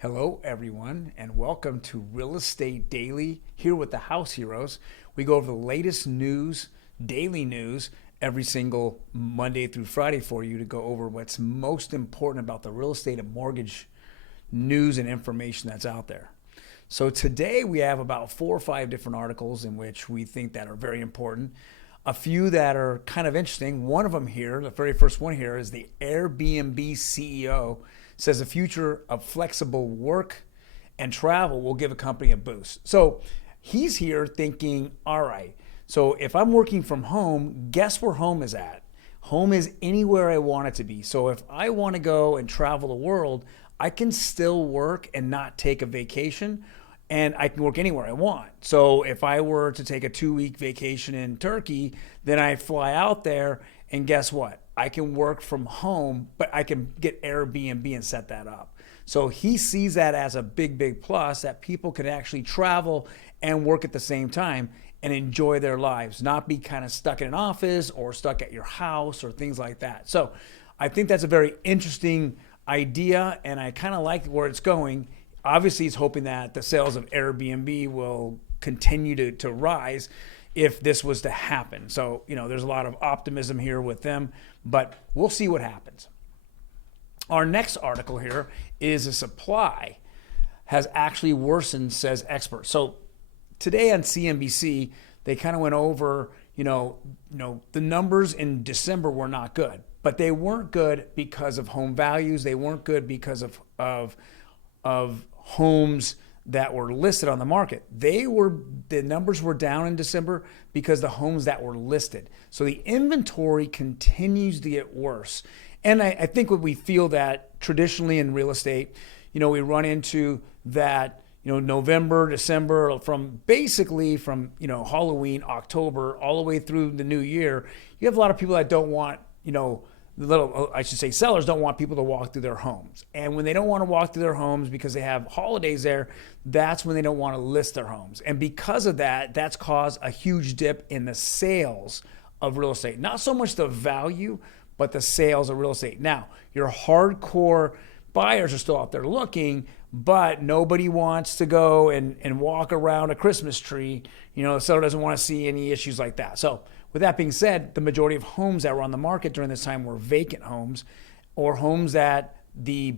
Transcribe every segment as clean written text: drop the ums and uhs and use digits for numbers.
Hello, everyone, and welcome to Real Estate Daily here with the House Heroes. We go over the latest news, daily news, every single Monday through Friday for you to go over what's most important about the real estate and mortgage news and information that's out there. So today we have about 4 or 5 different articles in which we think that are very important. A few that are kind of interesting. One of them here, the very first one here, is the Airbnb CEO says the future of flexible work and travel will give a company a boost. So he's here thinking, all right, so if I'm working from home, guess where home is at? Home is anywhere I want it to be. So if I want to go and travel the world, I can still work and not take a vacation, and I can work anywhere I want. So if I were to take a 2-week vacation in Turkey, then I fly out there, and guess what? I can work from home, but I can get Airbnb and set that up. So he sees that as a big, big plus, that people can actually travel and work at the same time and enjoy their lives, not be kind of stuck in an office or stuck at your house or things like that. So I think that's a very interesting idea, and I kind of like where it's going. Obviously, he's hoping that the sales of Airbnb will continue to rise if this was to happen. So, there's a lot of optimism here with them, but we'll see what happens. Our next article here is a supply has actually worsened, says experts. So today on CNBC, they kind of went over, the numbers in December were not good, but they weren't good because of home values. They weren't good because of homes that were listed on the market. The numbers were down in December because the homes that were listed. So the inventory continues to get worse. And I think what we feel that traditionally in real estate, we run into that, November, December, from Halloween, October, all the way through the new year, you have a lot of people that don't want, sellers don't want people to walk through their homes. And when they don't want to walk through their homes because they have holidays there, that's when they don't want to list their homes. And because of that, that's caused a huge dip in the sales of real estate. Not so much the value, but the sales of real estate. Now, your hardcore buyers are still out there looking, but nobody wants to go and walk around a Christmas tree. The seller doesn't want to see any issues like that. So with that being said, the majority of homes that were on the market during this time were vacant homes, or homes that the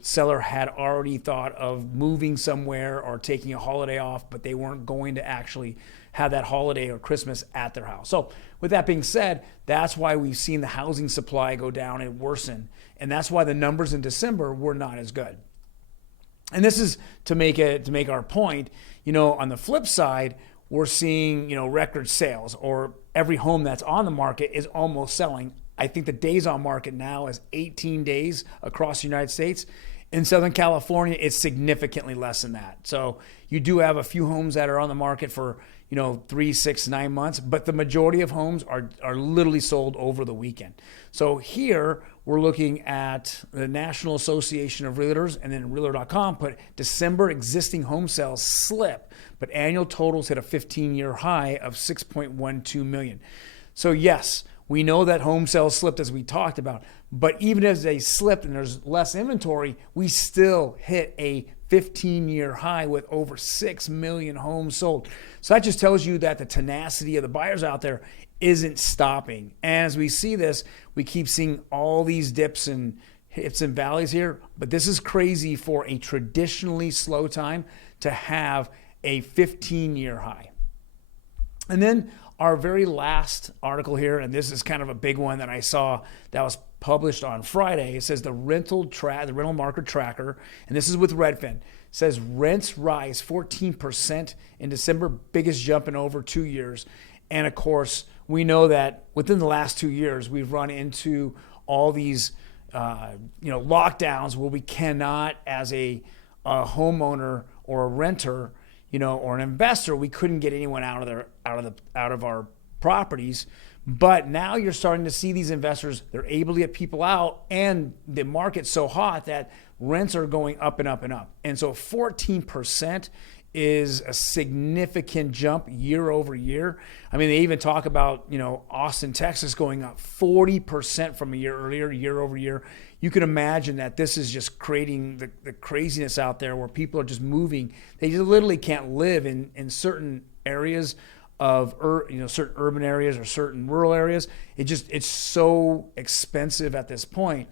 seller had already thought of moving somewhere or taking a holiday off, but they weren't going to actually have that holiday or Christmas at their house. So with that being said, that's why we've seen the housing supply go down and worsen. And that's why the numbers in December were not as good. And this is to make our point, on the flip side, we're seeing, record sales, or every home that's on the market is almost selling. I think the days on market now is 18 days across the United States. In Southern California, it's significantly less than that. So you do have a few homes that are on the market for, 3, 6, 9 months, but the majority of homes are literally sold over the weekend. So here we're looking at the National Association of Realtors, and then Realtor.com put December existing home sales slip, but annual totals hit a 15-year high of 6.12 million. So yes, we know that home sales slipped, as we talked about, but even as they slipped and there's less inventory, we still hit a 15-year high with over 6 million homes sold. So that just tells you that the tenacity of the buyers out there isn't stopping. And as we see this, we keep seeing all these dips and valleys here, but this is crazy for a traditionally slow time to have a 15-year high. And then our very last article here, and this is kind of a big one that I saw that was published on Friday. It says the rental market tracker, and this is with Redfin, says rents rise 14% in December, biggest jump in over 2 years. And of course, we know that within the last 2 years, we've run into all these lockdowns where we cannot, as a homeowner or a renter, or an investor, we couldn't get anyone out of our properties. But now you're starting to see these investors, they're able to get people out, and the market's so hot that rents are going up and up and up. And so 14% is a significant jump year over year. I mean, they even talk about, Austin, Texas going up 40% from a year earlier, year over year. you can imagine that this is just creating the craziness out there where people are just moving. They just literally can't live in certain areas of certain urban areas or certain rural areas. It's so expensive at this point.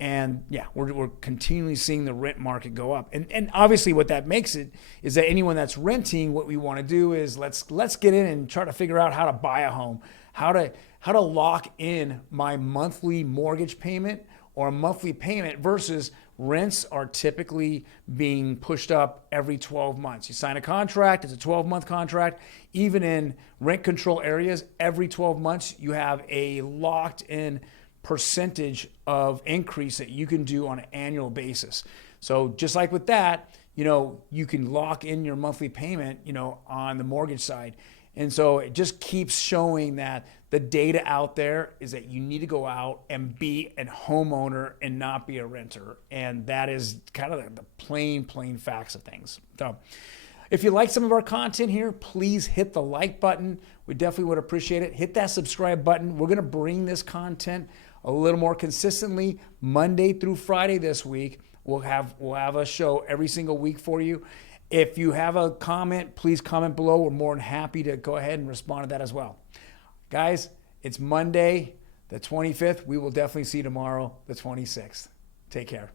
And yeah, we're continually seeing the rent market go up. And obviously what that makes it is that anyone that's renting, what we want to do is let's get in and try to figure out how to buy a home, how to lock in my monthly mortgage payment or a monthly payment versus rents are typically being pushed up every 12 months. You sign a contract, it's a 12-month contract. Even in rent control areas, every 12 months you have a locked in percentage of increase that you can do on an annual basis. So just like with that, you can lock in your monthly payment, on the mortgage side. And so it just keeps showing that the data out there is that you need to go out and be a homeowner and not be a renter. And that is kind of the plain facts of things. So if you like some of our content here, please hit the like button. We definitely would appreciate it. Hit that subscribe button. We're going to bring this content a little more consistently Monday through Friday this week. We'll have a show every single week for you. If you have a comment, please comment below. We're more than happy to go ahead and respond to that as well. Guys, it's Monday, the 25th. We will definitely see you tomorrow, the 26th. Take care.